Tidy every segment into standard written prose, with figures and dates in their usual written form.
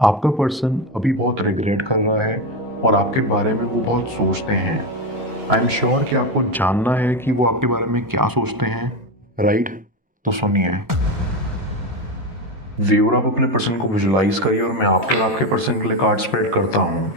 आपका पर्सन अभी बहुत रिग्रेट कर रहा है और आपके बारे में वो बहुत सोचते हैं। आई एम श्योर कि आपको जानना है कि वो आपके बारे में क्या सोचते हैं, राइट? तो सुनिए। व्यूअर, आप अपने पर्सन को विजुलाइज करिए और मैं आपको आपके पर्सन के लिए कार्ड स्प्रेड करता हूँ।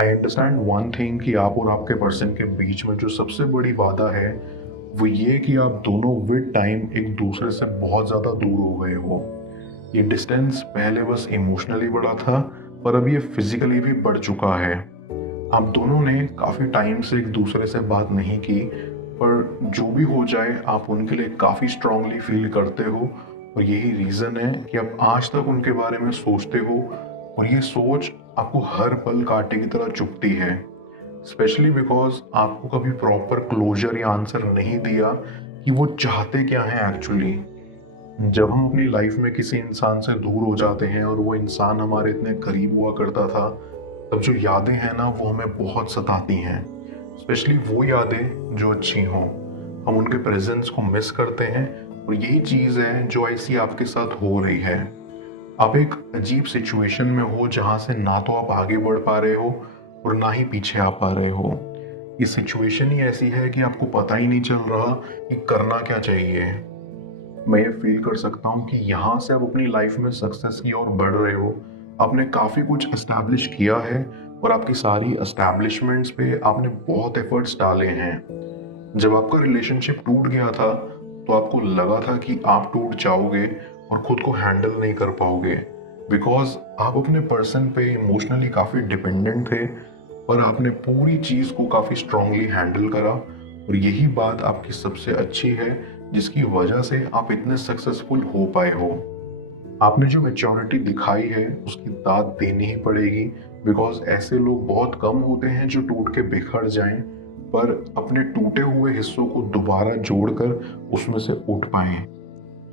आई अंडरस्टैंड वन थिंग कि आप और आपके पर्सन के बीच में जो सबसे बड़ी बाधा है वो ये कि आप दोनों विद टाइम एक दूसरे से बहुत ज़्यादा दूर हो गए हो। ये डिस्टेंस पहले बस इमोशनली बढ़ा था, पर अब ये फिजिकली भी बढ़ चुका है। आप दोनों ने काफ़ी टाइम से एक दूसरे से बात नहीं की, पर जो भी हो जाए आप उनके लिए काफ़ी स्ट्रांगली फील करते हो और यही रीज़न है कि आप आज तक उनके बारे में सोचते हो और ये सोच आपको हर पल कांटे की तरह चुभती है। स्पेशली बिकॉज आपको कभी प्रॉपर क्लोजर या आंसर नहीं दिया कि वो चाहते क्या हैं एक्चुअली। जब हम अपनी लाइफ में किसी इंसान से दूर हो जाते हैं और वो इंसान हमारे इतने करीब हुआ करता था, तब जो यादें हैं ना वो हमें बहुत सताती हैं। स्पेशली वो यादें जो अच्छी हों। हम उनके प्रेजेंस को मिस करते हैं और यही चीज़ है जो ऐसी आपके साथ हो रही है। आप एक अजीब सिचुएशन में हो जहां से ना तो आप आगे बढ़ पा रहे हो और ना ही पीछे आ पा रहे हो। ये सिचुएशन ही ऐसी है कि आपको पता ही नहीं चल रहा कि करना क्या चाहिए। मैं ये फील कर सकता हूँ कि यहाँ से आप अपनी लाइफ में सक्सेस की ओर बढ़ रहे हो। आपने काफ़ी कुछ एस्टैब्लिश किया है और आपकी सारी एस्टैब्लिशमेंट्स पे आपने बहुत एफर्ट्स डाले हैं। जब आपका रिलेशनशिप टूट गया था तो आपको लगा था कि आप टूट जाओगे और खुद को हैंडल नहीं कर पाओगे, बिकॉज आप अपने पर्सन पे इमोशनली काफ़ी डिपेंडेंट थे। पर आपने पूरी चीज़ को काफ़ी स्ट्रांगली हैंडल करा और यही बात आपकी सबसे अच्छी है, जिसकी वजह से आप इतने सक्सेसफुल हो पाए हो। आपने जो मैच्योरिटी दिखाई है उसकी दाद देनी ही पड़ेगी, बिकॉज ऐसे लोग बहुत कम होते हैं जो टूट के बिखर जाएं पर अपने टूटे हुए हिस्सों को दोबारा जोड़कर उसमें से उठ पाएं।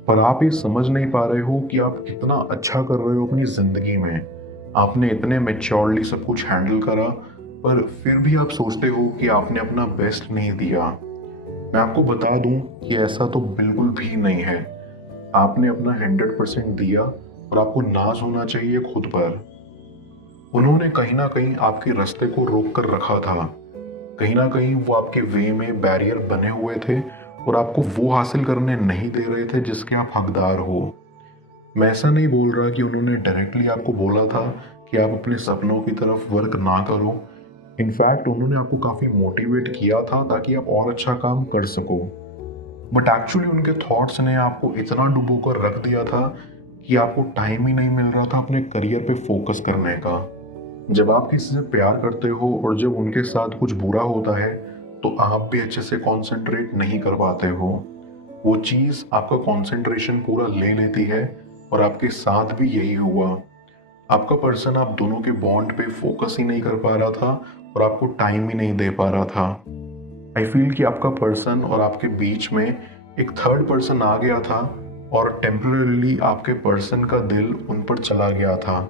पर आप ये समझ नहीं पा रहे हो कि आप कितना अच्छा कर रहे हो अपनी जिंदगी में। आपने इतने मैच्योरली सब कुछ हैंडल करा, पर फिर भी आप सोचते हो कि आपने अपना बेस्ट नहीं दिया। मैं आपको बता दूं कि ऐसा तो बिल्कुल भी नहीं है। आपने अपना 100% दिया और आपको नाज होना चाहिए खुद पर। उन्होंने कहीं ना कहीं आपके रास्ते को रोक कर रखा था। कहीं ना कहीं वो आपके वे में बैरियर बने हुए थे और आपको वो हासिल करने नहीं दे रहे थे जिसके आप हकदार हो। मैं ऐसा नहीं बोल रहा कि उन्होंने डायरेक्टली आपको बोला था कि आप अपने सपनों की तरफ वर्क ना करो। इनफैक्ट उन्होंने आपको काफ़ी मोटिवेट किया था ताकि आप और अच्छा काम कर सको। बट एक्चुअली उनके थॉट्स ने आपको इतना डुबो कर रख दिया था कि आपको टाइम ही नहीं मिल रहा था अपने करियर पे फोकस करने का। जब आप किसी से प्यार करते हो और जब उनके साथ कुछ बुरा होता है तो आप भी अच्छे से कंसंट्रेट नहीं कर पाते हो। वो चीज़ आपका कंसंट्रेशन पूरा ले लेती है और आपके साथ भी यही हुआ। आपका पर्सन आप दोनों के बॉन्ड पे फोकस ही नहीं कर पा रहा था और आपको टाइम ही नहीं दे पा रहा था। आई फील कि आपका पर्सन और आपके बीच में एक थर्ड पर्सन आ गया था और टेम्पररीली आपके पर्सन का दिल उन पर चला गया था।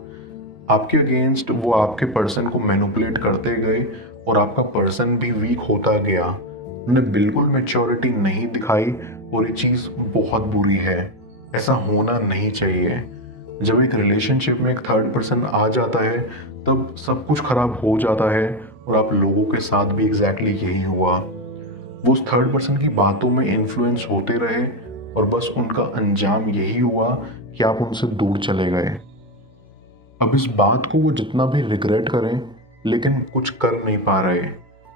आपके अगेंस्ट वो आपके पर्सन को मैनिपुलेट करते गए और आपका पर्सन भी वीक होता गया। उन्होंने बिल्कुल मैच्योरिटी नहीं दिखाई और ये चीज़ बहुत बुरी है। ऐसा होना नहीं चाहिए। जब एक रिलेशनशिप में एक थर्ड पर्सन आ जाता है तब सब कुछ खराब हो जाता है और आप लोगों के साथ भी एग्जैक्टली यही हुआ। वो उस थर्ड पर्सन की बातों में इन्फ्लुएंस होते रहे और बस उनका अंजाम यही हुआ कि आप उनसे दूर चले गए। अब इस बात को वो जितना भी रिग्रेट करें लेकिन कुछ कर नहीं पा रहे।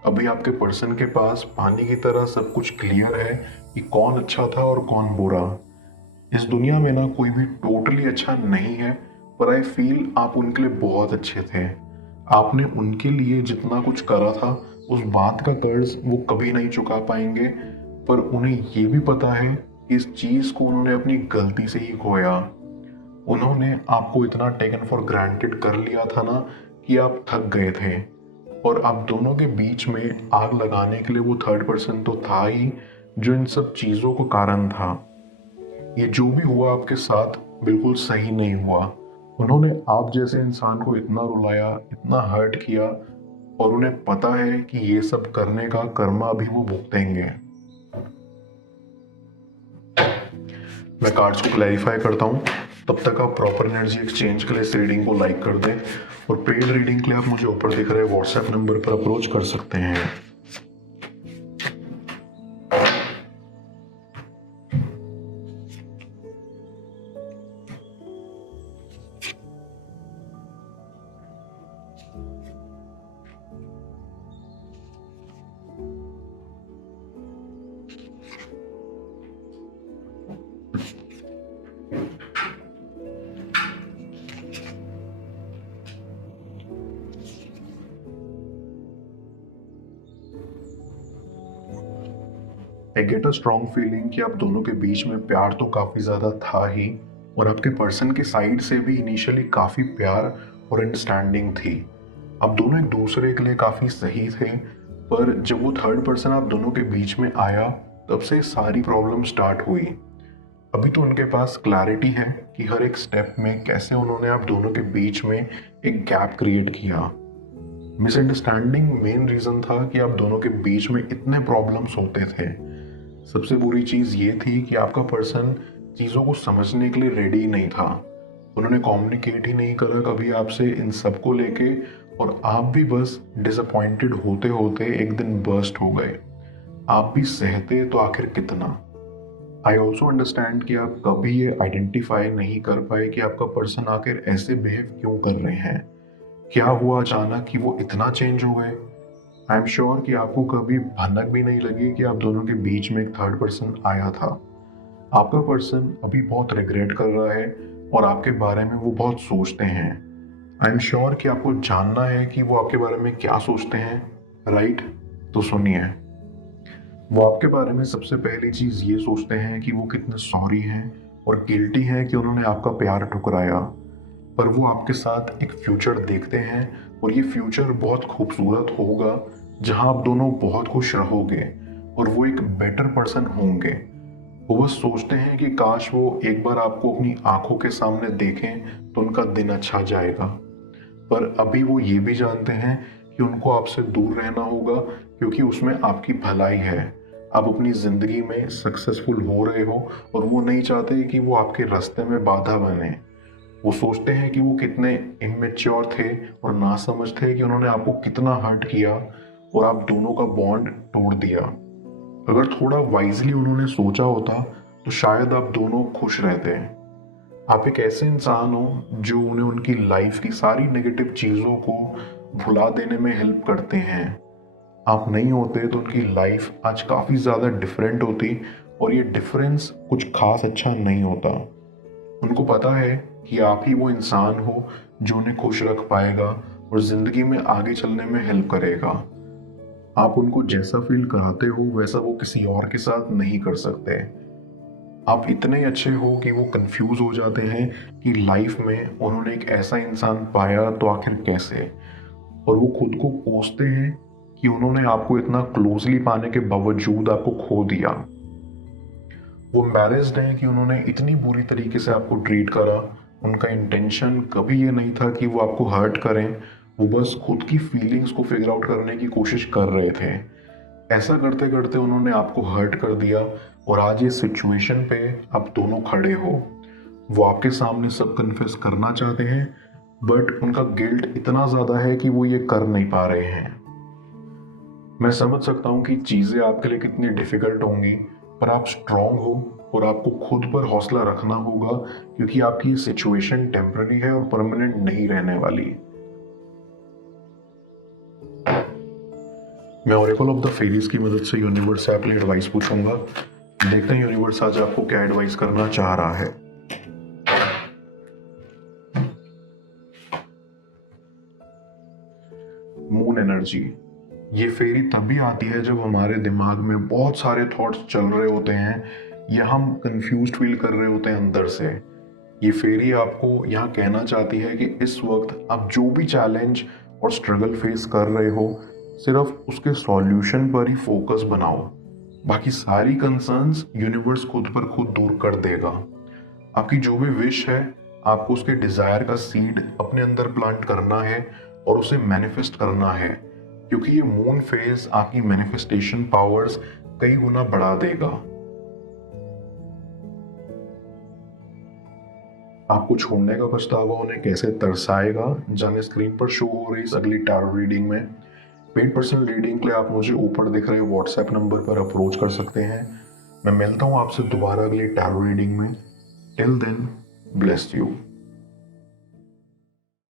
अभी आपके पर्सन के पास पानी की तरह सब कुछ क्लियर है कि कौन अच्छा था और कौन बुरा। इस दुनिया में ना कोई भी टोटली अच्छा नहीं है, पर आई फील आप उनके लिए बहुत अच्छे थे। आपने उनके लिए जितना कुछ करा था उस बात का कर्ज वो कभी नहीं चुका पाएंगे, पर उन्हें ये भी पता है कि इस चीज़ को उन्होंने अपनी गलती से ही खोया। उन्होंने आपको इतना टेकन फॉर ग्रांटेड कर लिया था ना कि आप थक गए थे, और अब दोनों के बीच में आग लगाने के लिए वो थर्ड पर्सन तो था ही, जो इन सब चीज़ों का कारण था। ये जो भी हुआ आपके साथ बिल्कुल सही नहीं हुआ। उन्होंने आप जैसे इंसान को इतना रुलाया, इतना हर्ट किया, और उन्हें पता है कि ये सब करने का कर्मा भी वो भुगतेंगे। मैं कार्ड्स को क्लैरिफाई करता हूँ, तब तक आप प्रॉपर एनर्जी एक्सचेंज के लिए इस रीडिंग को लाइक कर दें, और पेड रीडिंग के लिए आप मुझे ऊपर दिख रहे व्हाट्सएप नंबर पर अप्रोच कर सकते हैं। I get a strong feeling कि आप दोनों के बीच में प्यार तो काफ़ी ज़्यादा था ही, और आपके पर्सन के साइड से भी इनिशियली काफ़ी प्यार और अंडरस्टैंडिंग थी। आप दोनों एक दूसरे के लिए काफ़ी सही थे, पर जब वो थर्ड पर्सन आप दोनों के बीच में आया, तब से सारी प्रॉब्लम स्टार्ट हुई। अभी तो उनके पास क्लैरिटी है कि हर एक स्टेप में कैसे उन्होंने आप दोनों के बीच में एक गैप क्रिएट किया। मिसअंडरस्टैंडिंग मेन रीज़न था कि आप दोनों के बीच में इतने प्रॉब्लम्स होते थे। सबसे बुरी चीज़ ये थी कि आपका पर्सन चीज़ों को समझने के लिए रेडी नहीं था। उन्होंने कम्युनिकेट ही नहीं करा कभी आपसे इन सब को लेके, और आप भी बस डिसअपॉइंटेड होते होते एक दिन बर्स्ट हो गए। आप भी सहते तो आखिर कितना। आई ऑल्सो अंडरस्टैंड कि आप कभी ये आइडेंटिफाई नहीं कर पाए कि आपका पर्सन आखिर ऐसे बिहेव क्यों कर रहे हैं। क्या हुआ अचानक कि वो इतना चेंज हो गए। आई एम श्योर कि आपको कभी भनक भी नहीं लगी कि आप दोनों के बीच में एक थर्ड पर्सन आया था। आपका पर्सन अभी बहुत रिग्रेट कर रहा है, और आपके बारे में वो बहुत सोचते हैं। आई एम श्योर कि आपको जानना है कि वो आपके बारे में क्या सोचते हैं, राइट? तो सुनिए। वो आपके बारे में सबसे पहली चीज़ ये सोचते हैं कि वो कितने सॉरी हैं और गिल्टी हैं कि उन्होंने आपका प्यार ठुकराया, पर वो आपके साथ एक फ्यूचर देखते हैं, और ये फ्यूचर बहुत खूबसूरत होगा, जहां आप दोनों बहुत खुश रहोगे और वो एक बेटर पर्सन होंगे। वो बस सोचते हैं कि काश वो एक बार आपको अपनी आंखों के सामने देखें तो उनका दिन अच्छा जाएगा, पर अभी वो ये भी जानते हैं कि उनको आपसे दूर रहना होगा, क्योंकि उसमें आपकी भलाई है। आप अपनी ज़िंदगी में सक्सेसफुल हो रहे हो, और वो नहीं चाहते कि वो आपके रास्ते में बाधा बने। वो सोचते हैं कि वो कितने इमेच्योर थे और नासमझ थे कि उन्होंने आपको कितना हर्ट किया और आप दोनों का बॉन्ड तोड़ दिया। अगर थोड़ा वाइजली उन्होंने सोचा होता तो शायद आप दोनों खुश रहते। आप एक ऐसे इंसान हो जो उन्हें उनकी लाइफ की सारी नेगेटिव चीज़ों को भुला देने में हेल्प करते हैं। आप नहीं होते तो उनकी लाइफ आज काफ़ी ज़्यादा डिफरेंट होती, और ये डिफरेंस कुछ खास अच्छा नहीं होता। उनको पता है कि आप ही वो इंसान हो जो उन्हें खुश रख पाएगा और ज़िंदगी में आगे चलने में हेल्प करेगा। आप उनको जैसा फील कराते हो वैसा वो किसी और के साथ नहीं कर सकते। आप इतने अच्छे हो कि वो कंफ्यूज हो जाते हैं कि लाइफ में उन्होंने एक ऐसा इंसान पाया तो आखिर कैसे, और वो खुद को कोसते हैं कि उन्होंने आपको इतना क्लोजली पाने के बावजूद आपको खो दिया। वो एम्बैरेस्ड हैं कि उन्होंने इतनी बुरी तरीके से आपको ट्रीट करा। उनका इंटेंशन कभी ये नहीं था कि वो आपको हर्ट करें, वो बस खुद की फीलिंग्स को फिगर आउट करने की कोशिश कर रहे थे। ऐसा करते करते उन्होंने आपको हर्ट कर दिया, और आज ये सिचुएशन पे आप दोनों खड़े हो। वो आपके सामने सब कन्फेस करना चाहते हैं, बट उनका गिल्ट इतना ज़्यादा है कि वो ये कर नहीं पा रहे हैं। मैं समझ सकता हूँ कि चीज़ें आपके लिए कितनी डिफ़िकल्ट होंगी, पर आप स्ट्रांग हो और आपको खुद पर हौसला रखना होगा, क्योंकि आपकी सिचुएशन टेम्पररी है और परमानेंट नहीं रहने वाली। मैं ओरेकल ऑफ द फेरीज की मदद से यूनिवर्स से आपके लिए एडवाइस पूछूंगा। देखते हैं यूनिवर्स आज आपको क्या एडवाइस करना चाह रहा है। Moon energy. ये फेरी तभी आती है जब हमारे दिमाग में बहुत सारे थॉट्स चल रहे होते हैं या हम कंफ्यूज्ड फील कर रहे होते हैं अंदर से। ये फेरी आपको यहाँ कहना चाहती है कि इस वक्त आप जो भी चैलेंज और स्ट्रगल फेस कर रहे हो, सिर्फ उसके सॉल्यूशन पर ही फोकस बनाओ। बाकी सारी कंसर्न्स यूनिवर्स खुद पर खुद दूर कर देगा। आपकी जो भी विश है, आपको उसके डिजायर का सीड अपने अंदर प्लांट करना है और उसे मैनिफेस्ट करना है, क्योंकि ये मून फेज आपकी मैनिफेस्टेशन पावर्स कई गुना बढ़ा देगा। आपको छोड़ने का पछतावा उन्हें कैसे तरसाएगा, जाने स्क्रीन पर शो हो रही इस अगली टैरो रीडिंग में। पेड पर्सनल रीडिंग के लिए आप मुझे ऊपर दिख रहे व्हाट्सएप नंबर पर अप्रोच कर सकते हैं। मैं मिलता हूँ आपसे दोबारा अगली टैरो रीडिंग में। Till then, bless you.